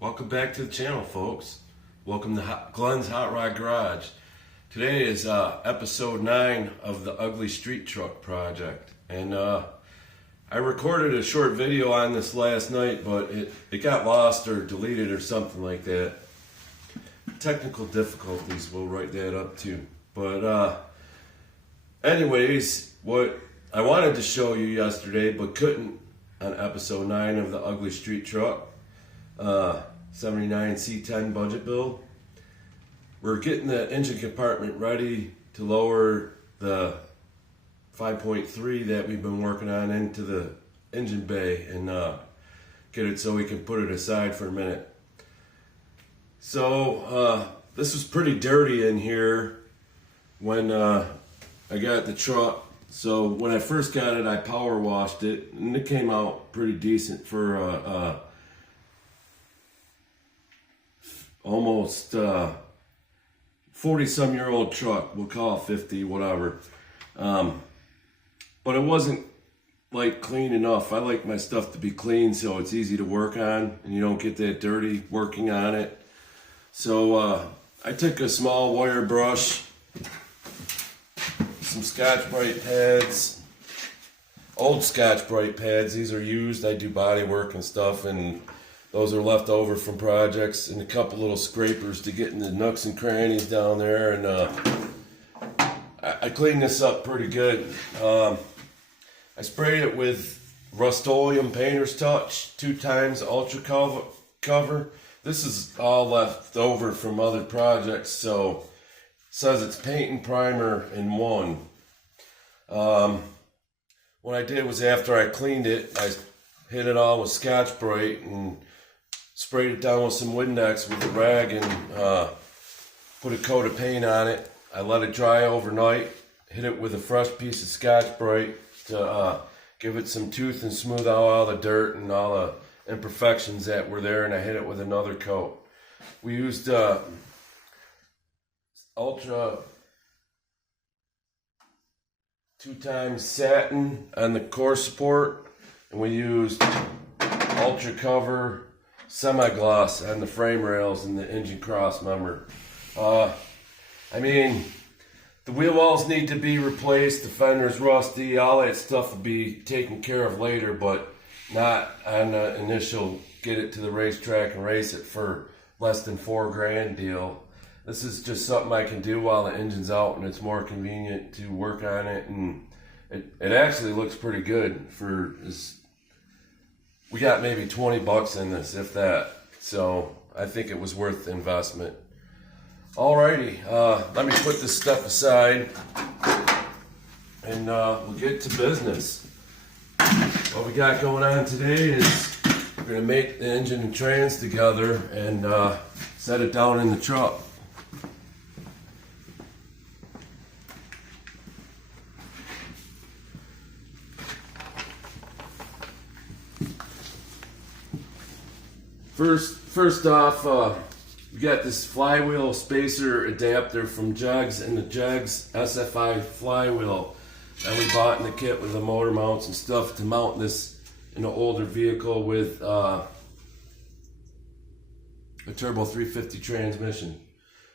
Welcome back to the channel, folks. Welcome to Glenn's Hot Rod Garage. Today is episode 9 of the Ugly Street Truck project. And I recorded a short video on this last night, but it got lost or deleted or something like that. Technical difficulties, we'll write that up too. But anyways, what I wanted to show you yesterday but couldn't on episode 9 of the Ugly Street Truck, 79 C10 budget build. We're getting the engine compartment ready to lower the 5.3 that we've been working on into the engine bay and get it so we can put it aside for a minute. So this was pretty dirty in here when I got the truck. So when I first got it, I power washed it and it came out pretty decent for almost 40-some-year-old truck. We'll call it 50, whatever. But it wasn't like clean enough. I like my stuff to be clean so it's easy to work on and you don't get that dirty working on it. So I took a small wire brush, some Scotch-Brite pads, old Scotch-Brite pads. These are used. I do body work and stuff, and those are left over from projects, and a couple little scrapers to get in the nooks and crannies down there. And I cleaned this up pretty good. I sprayed it with Rust-Oleum Painter's Touch 2 times Ultra Cover. This is all left over from other projects, so it says it's paint and primer in one. What I did was after I cleaned it, I hit it all with Scotch-Brite and sprayed it down with some Windex with a rag and put a coat of paint on it. I let it dry overnight, hit it with a fresh piece of Scotch-Brite to give it some tooth and smooth out all the dirt and all the imperfections that were there, and I hit it with another coat. We used Ultra 2 times satin on the core support, and we used Ultra Cover semi-gloss on the frame rails and the engine cross member. I mean, the wheel wells need to be replaced, the fender's rusty, all that stuff will be taken care of later, but not on the initial get it to the racetrack and race it for less than $4,000 deal. This is just something I can do while the engine's out and it's more convenient to work on it, and it actually looks pretty good for this. We got maybe 20 bucks in this, if that. So I think it was worth the investment. Alrighty, let me put this stuff aside and we'll get to business. What we got going on today is we're gonna make the engine and trans together and set it down in the truck. First off, we got this flywheel spacer adapter from Jegs and the Jegs SFI flywheel that we bought in the kit with the motor mounts and stuff to mount this in an older vehicle with a turbo 350 transmission.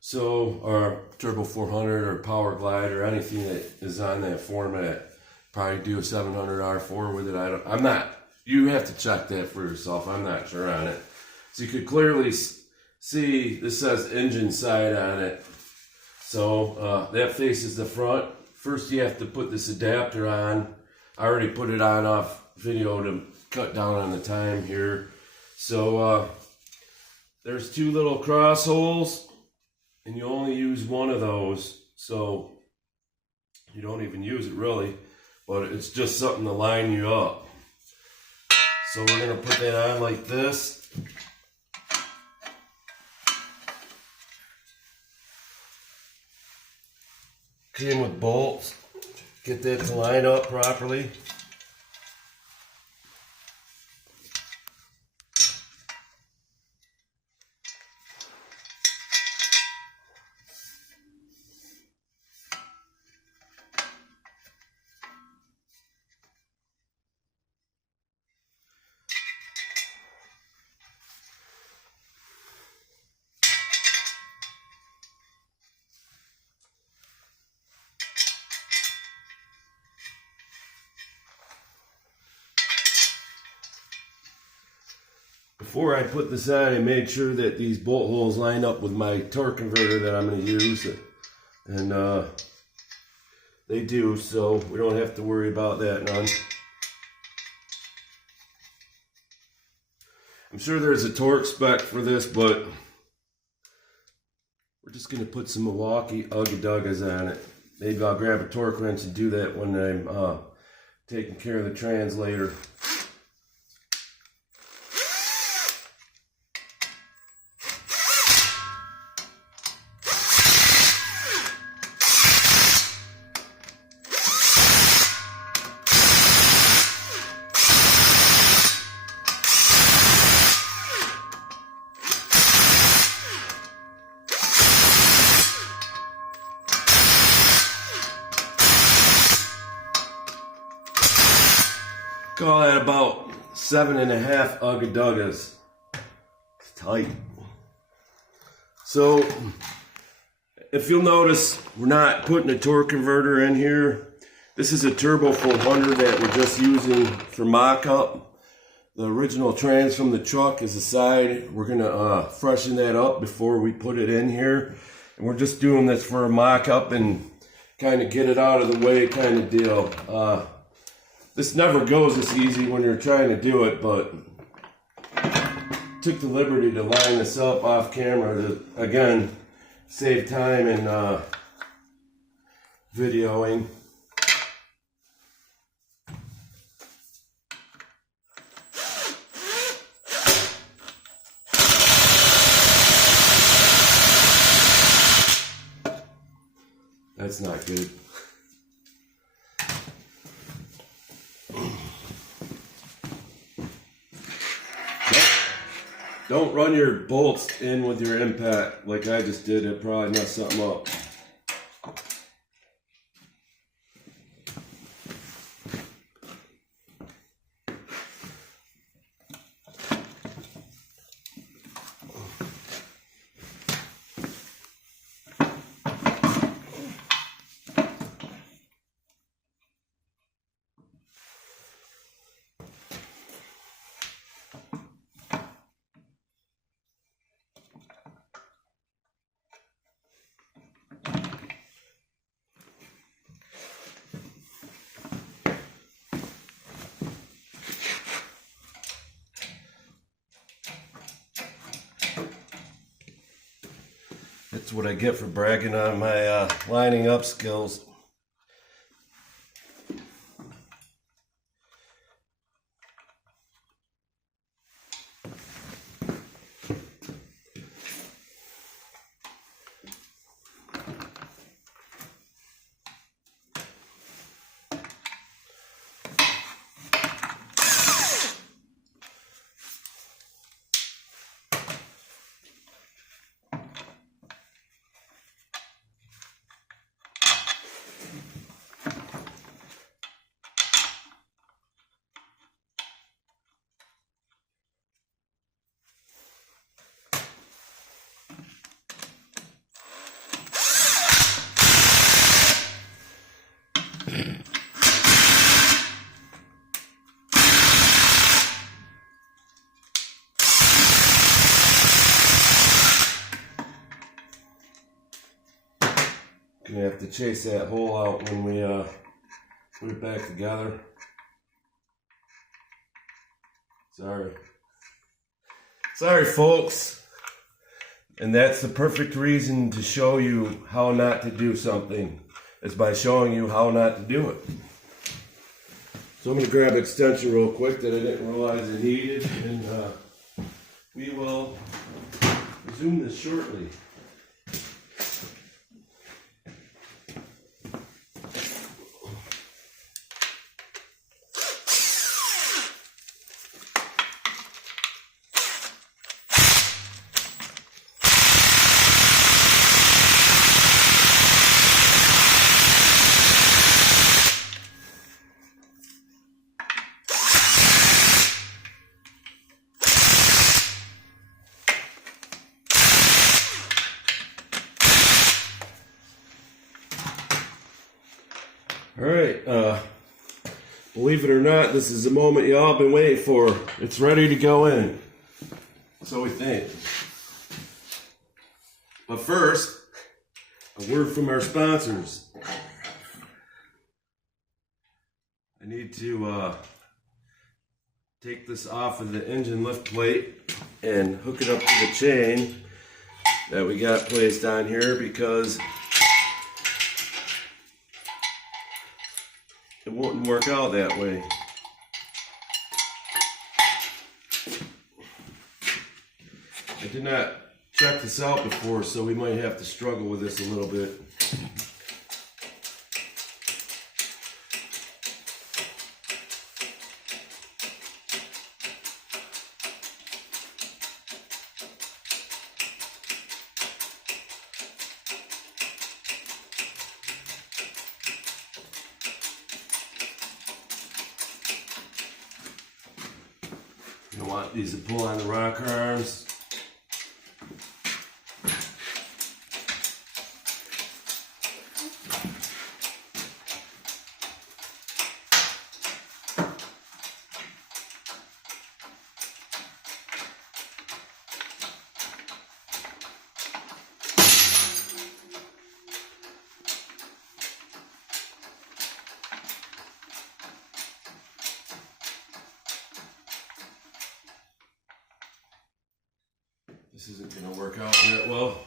So, or turbo 400 or power glide or anything that is on that format. Probably do a 700 R4 with it. I'm not, you have to check that for yourself. I'm not sure on it. So you could clearly see this says engine side on it. So that faces the front. First you have to put this adapter on. I already put it on off video to cut down on the time here. So there's 2 little cross holes and you only use one of those. So you don't even use it really, but it's just something to line you up. So we're gonna put that on like this. Came with bolts, get that to line up properly. Before I put this on, I made sure that these bolt holes line up with my torque converter that I'm going to use. And they do, so we don't have to worry about that none. I'm sure there's a torque spec for this, but we're just going to put some Milwaukee Ugga-Duggas on it. Maybe I'll grab a torque wrench and do that when I'm taking care of the translator. Call that about 7.5 Ugga-Duggas. It's tight. So, if you'll notice, we're not putting a torque converter in here. This is a Turbo 400 that we're just using for mock-up. The original trans from the truck is aside. We're gonna freshen that up before we put it in here. And we're just doing this for a mock-up and kind of get it out of the way kind of deal. This never goes this easy when you're trying to do it, but took the liberty to line this up off camera to, again, save time in videoing. That's not good. Don't run your bolts in with your impact like I just did. It'll probably mess something up. That's what I get for bragging on my lining up skills. Gonna have to chase that hole out when we put it back together. Sorry folks. And that's the perfect reason to show you how not to do something, is by showing you how not to do it. So I'm gonna grab an extension real quick that I didn't realize I needed, and we will resume this shortly. Alright, believe it or not, this is the moment y'all been waiting for. It's ready to go in. So we think. But first, a word from our sponsors. I need to take this off of the engine lift plate and hook it up to the chain that we got placed on here, because it won't work out that way. I did not check this out before, so we might have to struggle with this a little bit. You don't want these to pull on the rocker arms. This isn't going to work out that well.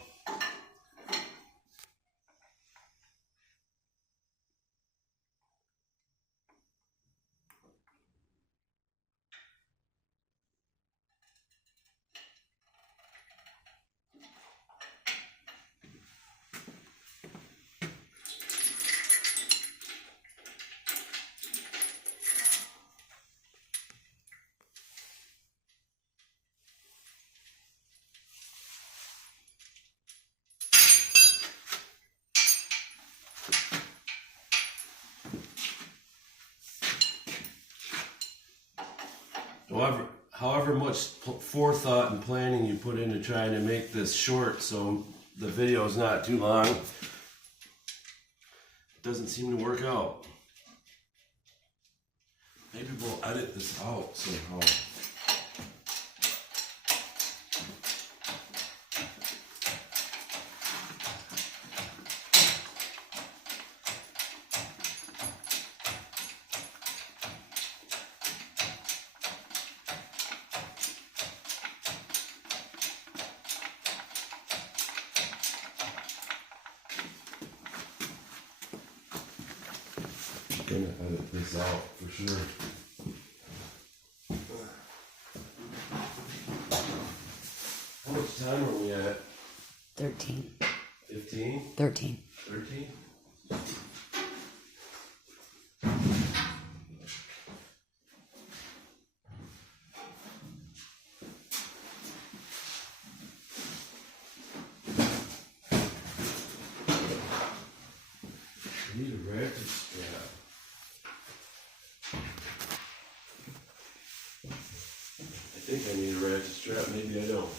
However much forethought and planning you put into trying to make this short so the video is not too long, it doesn't seem to work out. Maybe we'll edit this out somehow. I'm gonna edit this out for sure. How much time are we at? 13. 15? 13. 13? I need a ratchet strap. I think I need a ratchet strap, maybe I don't.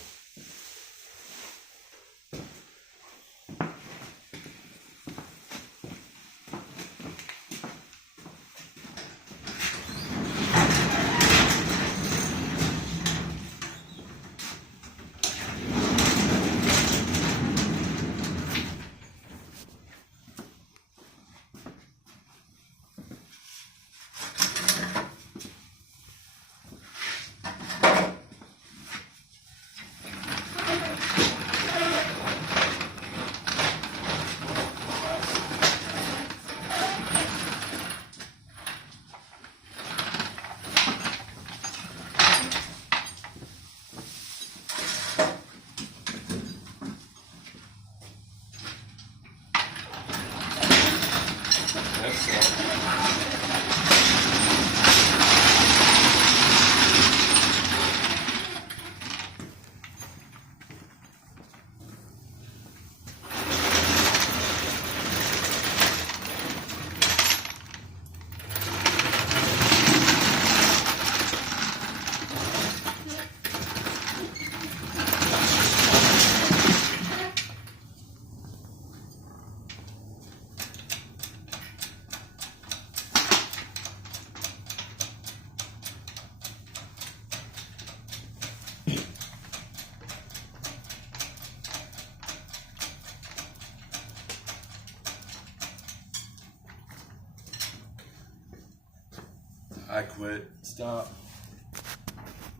I quit. Stop.